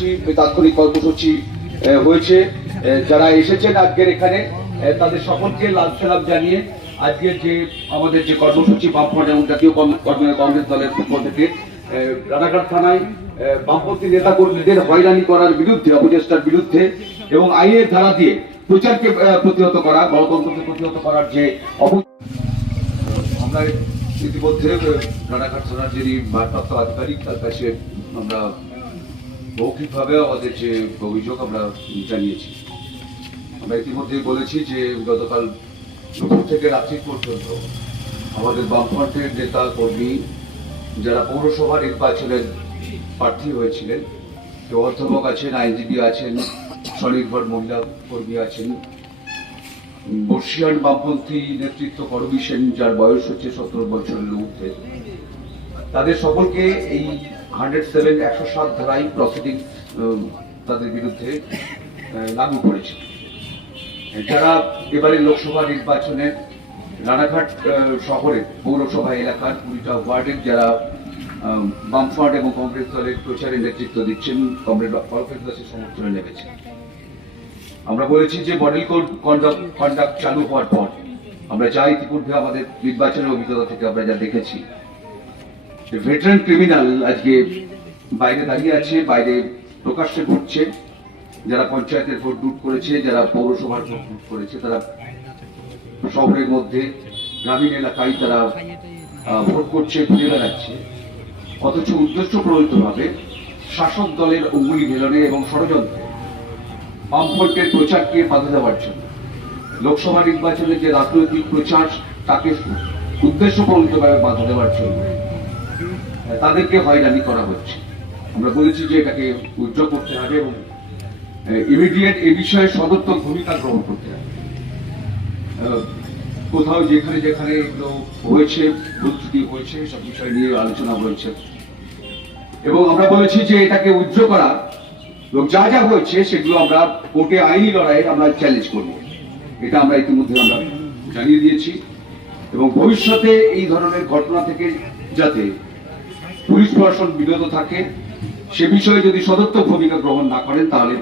কর্মসূচি, তাৎক্ষণিক কর্মসূচি হয়েছে। যারা এসেছেন আজকের এখানে তাদের সকলকে লাল সালাম জানিয়ে আজকের যে, আমাদের যে কর্মসূচি, বামফ্রন্ট এবং জাতীয় কংগ্রেস দলের পক্ষ থেকে রানাঘাট থানায় বামপন্থী নেতা কর্মীদের হয়রানি করার বিরুদ্ধে, অপচেষ্টার বিরুদ্ধে এবং আইনের ধারা দিয়ে প্রচারকে প্রতিহত করা, গণতন্ত্রকে প্রতিহত করার যে আমরা ইতিমধ্যে রানাঘাট থানার যিনি ভারপ্রাপ্ত আধিকারিক, তার কাছে আমরা মৌখিকভাবে আমাদের যে অভিযোগ আমরা জানিয়েছি। আমরা ইতিমধ্যে বলেছি যে গতকাল দুপুর থেকে রাত্রি পর্যন্ত আমাদের বামফ্রন্টের নেতা, কর্মী যারা পৌরসভা নির্বাচনের প্রার্থী হয়েছিলেন, কেউ অধ্যাপক আছেন, আইনজীবী আছেন, স্বনির্ভর মহিলা কর্মী আছেন, বর্ষিয়ান বামপন্থী নেতৃত্ব করবী সেন, যার বয়স হচ্ছে সতেরো বছরের ঊর্ধ্বে। তাদের সকলকে এই হান্ড্রেড সেভেন একশো সাত ধারাই প্রসিডিং তাদের বিরুদ্ধে লাগু করেছে। যারা এবারে লোকসভা নির্বাচনে রানাঘাট আহ, শহরের পৌরসভা এলাকার কুড়িটা ওয়ার্ডের যারা বামফ্রন্ট এবং কংগ্রেস দলের প্রচারে নেতৃত্ব দিচ্ছেন কংগ্রেস কংগ্রেস দাসের সমর্থনে নেমেছেন আমরা বলেছি যে মডেল কোড কন্ডাক্ট কন্ডাক্ট চালু হওয়ার পর আমরা যা ইতিপূর্বে আমাদের নির্বাচনের অভিজ্ঞতা থেকে আমরা যা দেখেছি ভেটারেন ক্রিমিনাল আজকে বাইরে দাঁড়িয়ে আছে, বাইরে প্রকাশ্যে ঘুরছে। যারা পঞ্চায়েতের ভোট লুট করেছে, যারা পৌরসভার ভোট লুট করেছে, তারা শহরের মধ্যে, গ্রামীণ এলাকায় তারা ভোট করছে, ঘুরে বেড়াচ্ছে। অথচ উদ্দেশ্য প্রণোদিতভাবে শাসক দলের অঙ্গুলি ভেলনে এবং ষড়যন্ত্রে বামফ্রন্টের প্রচারকে বাধা দেওয়ার জন্য লোকসভা নির্বাচনের যে রাজনৈতিক প্রচার, তাকে উদ্দেশ্য প্রণোদিতভাবে বাধা দেওয়ার জন্য তাদেরকে হয়রানি করা হচ্ছে। আমরা বলেছি যে এটাকে উজ্জ্বল করতে হবে এবং ইমিডিয়েট এ বিষয়ে সদর্থক ভূমিকা গ্রহণ করতে হবে। কোথাও যেখানে যেখানে এগুলো হয়েছে, ভুল হয়েছে, সব বিষয় নিয়ে আলোচনা হয়েছে। এবং আমরা বলেছি যে এটাকে উজ্জ্বল করা এবং যা যা হয়েছে সেগুলো আমরা কোর্টে আইনি লড়াইয়ে আমরা চ্যালেঞ্জ করব। এটা আমরা ইতিমধ্যে আমরা জানিয়ে দিয়েছি। এবং ভবিষ্যতে এই ধরনের ঘটনা থেকে যাতে পুলিশ প্রশাসন বিরত থাকে, সে বিষয়ে যদি সদর্থক ভূমিকা গ্রহণ না করেন, তাহলে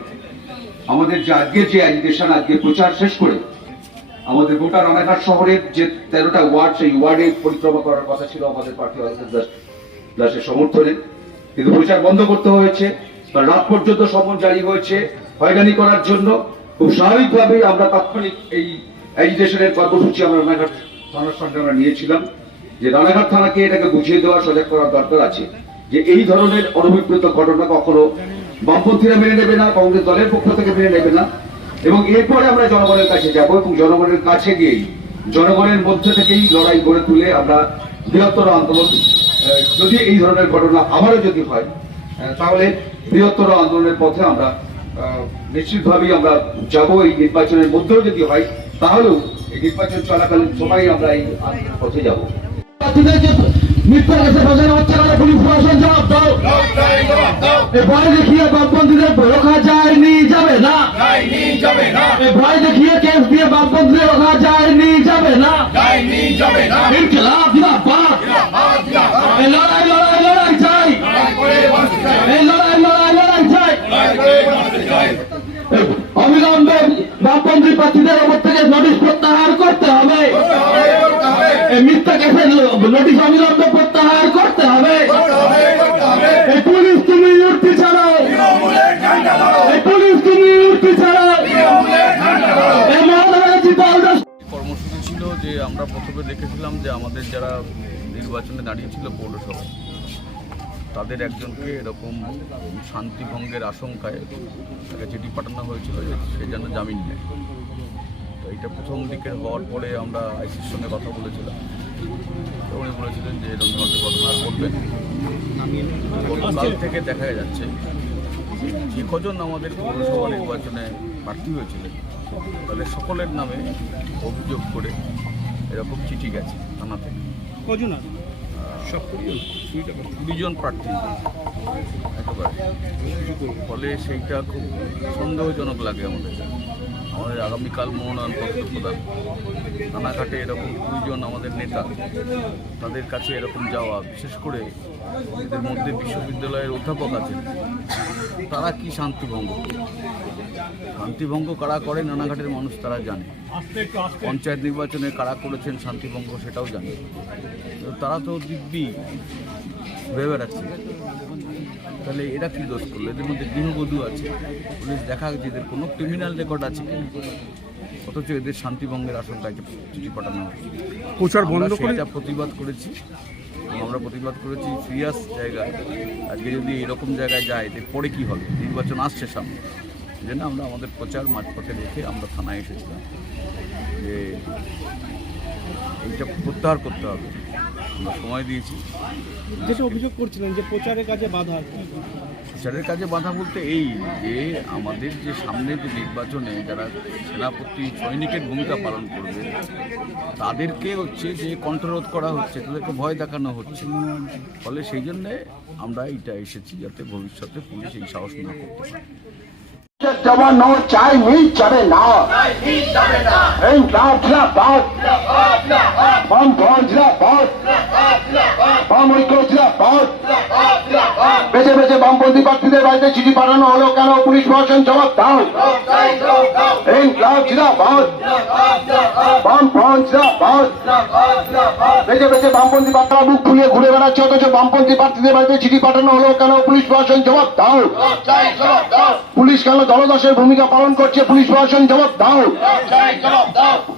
আমাদের যে আজকের যে অ্যাজিটেশন আজকে প্রচার শেষ করে আমাদের গোটা রানাঘাট শহরের যে তেরোটা ওয়ার্ড, সেই ওয়ার্ডে পরিক্রমা করার কথা ছিল আমাদের দাস, দাসের সমর্থনে। কিন্তু প্রচার বন্ধ করতে হয়েছে রাত পর্যন্ত সমন জারি হয়েছে, হয়রানি করার জন্য। খুব স্বাভাবিকভাবেই আমরা তাৎক্ষণিক এই অ্যাজিটেশনের কর্মসূচি আমরা রানাঘাট থানার সঙ্গে আমরা নিয়েছিলাম। যে রানাঘাট থানাকে এটাকে বুঝিয়ে দেওয়া সজাগ করার দরকার আছে যে এই ধরনের অনভিপ্রেত ঘটনা কখনো বামপন্থীরা মেনে নেবে না, কংগ্রেস দলের পক্ষ থেকে মেনে নেবে না। এবং এরপরে আমরা জনগণের কাছে যাব এবং জনগণের কাছে গিয়েই, জনগণের মধ্যে থেকেই লড়াই গড়ে তুলে আমরা বৃহত্তর আন্দোলন যদি এই ধরনের ঘটনা আবারও যদি হয় তাহলে বৃহত্তর আন্দোলনের পথে আমরা নিশ্চিতভাবেই আমরা যাব। এই নির্বাচনের মধ্যেও যদি হয়, তাহলেও এই নির্বাচন চলাকালীন সময় আমরা এই আন্দোলনের পথে যাব। মিথ্যা দেখিয়ে বামপন্থীদের রোখা যাবে না দিয়ে যাবে না লড়াই লড়াই। কর্মসূচি ছিল যে আমরা প্রথমে দেখেছিলাম যে আমাদের যারা নির্বাচনে দাঁড়িয়েছিল পৌরসভায়, তাদের একজনকে এরকম শান্তিভঙ্গের আশঙ্কায় তাকে চিঠি পাঠানো হয়েছিল যে সে যেন জামিন নেয়। তো এইটা প্রথম দিকে হওয়ার পরে আমরা আইসির সঙ্গে কথা বলেছিলাম। তো উনি বলেছিলেন যে এরকম ধরনের ঘটনা ঘটবে গতকাল থেকে দেখা যাচ্ছে যে কজন আমাদের পৌরসভা নির্বাচনে প্রার্থী হয়েছিলেন তাদের সকলের নামে অভিযোগ করে এরকম চিঠি গেছে থানা থেকে। কজন আছে? কুড়িজন প্রার্থী। একেবারে। ফলে সেইটা খুব সন্দেহজনক লাগে আমাদের। আমাদের আগামীকাল মনোনয়ন পত্র প্রদান। রানাঘাটে এরকম দুইজন আমাদের নেতা, তাদের কাছে এরকম যাওয়া, বিশেষ করে এদের মধ্যে বিশ্ববিদ্যালয়ের অধ্যাপক আছেন। তারা কি শান্তিভঙ্গ? শান্তিভঙ্গ কারা করে রানাঘাটের মানুষ তারা জানে। পঞ্চায়েত নির্বাচনে কারা করেছেন শান্তিভঙ্গ সেটাও জানে। তো তারা তো দিব্যি ভেবে বেড়াচ্ছে তাহলে এরা কি দোষ করল? এদের মধ্যে গৃহবধূ আছে। পুলিশ দেখা গেছে এদের কোনো ক্রিমিনাল রেকর্ড আছে কি অথচ এদের শান্তিভঙ্গের আশঙ্কায় চিঠি পাঠানো হয়েছে। প্রচার বন্ধ করে প্রতিবাদ করেছি। আমরা প্রতিবাদ করেছি সিরিয়াস জায়গা। আজকে যদি এরকম জায়গায় যায় যে পরে কী হবে? নির্বাচন আসছে সামনে। জন্য আমরা আমাদের প্রচার মাঝপথে রেখে আমরা থানায় এসেছিলাম। যে এইটা প্রত্যাহার করতে হবে। আমরা সময় দিয়েছি। যেটা অভিযোগ করছিলেন যে প্রচারের কাজে বাধা প্রচারের কাজে বাধা বলতে এই যে আমাদের যে সামনে যে নির্বাচনে যারা সেনাপতি সৈনিকের ভূমিকা পালন করবে তাদেরকে হচ্ছে যে কণ্ঠরোধ করা হচ্ছে তাদেরকে ভয় দেখানো হচ্ছে। ফলে সেই জন্যে আমরা এটা এসেছি যাতে ভবিষ্যতে পুলিশ এই সাহস না করতে পারে। বাম জিন্দাবাদ বেঁচে বেঁচে বামপন্থী প্রার্থীদের বাড়িতে চিঠি পাঠানো হলো কেন পুলিশ প্রশাসন জবাব দাও এই ক্লাব বাম বেঁচে বেঁচে বামপন্থী প্রার্থীরা মুখ ফুলিয়ে ঘুরে বেড়াচ্ছে অথচ বামপন্থী প্রার্থীদের বাড়িতে চিঠি পাঠানো হলো কেন পুলিশ প্রশাসন জবাব দাও পুলিশ কেন দলদাসের ভূমিকা পালন করছে পুলিশ প্রশাসন জবাব দাও।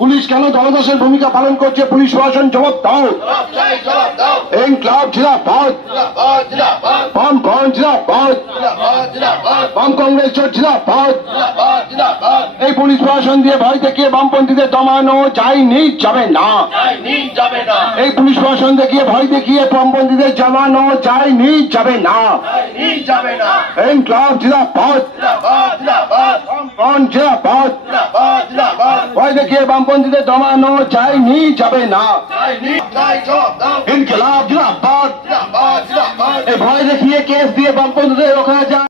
পুলিশ কেন দলদাসের ভূমিকা পালন করছে পুলিশ প্রশাসন জবাব দাও। এই ক্লাব বাম বাম কংগ্রেস জোট এই পুলিশ প্রশাসন দিয়ে ভয় দেখিয়ে বামপন্থীদের দমানো যায়নি যাবে না। এই পুলিশ প্রশাসন দেখিয়ে ভয় দেখিয়ে বামপন্থীদের জমানো যায়নি যাবে না। এই ক্লাব বাম জিন্দাবাদ ভয় দেখিয়ে বামপন্থীদের দমানো চাইনি যাবে না। ভয় দেখিয়ে কেস দিয়ে বামপন্থীদের রোখা যায়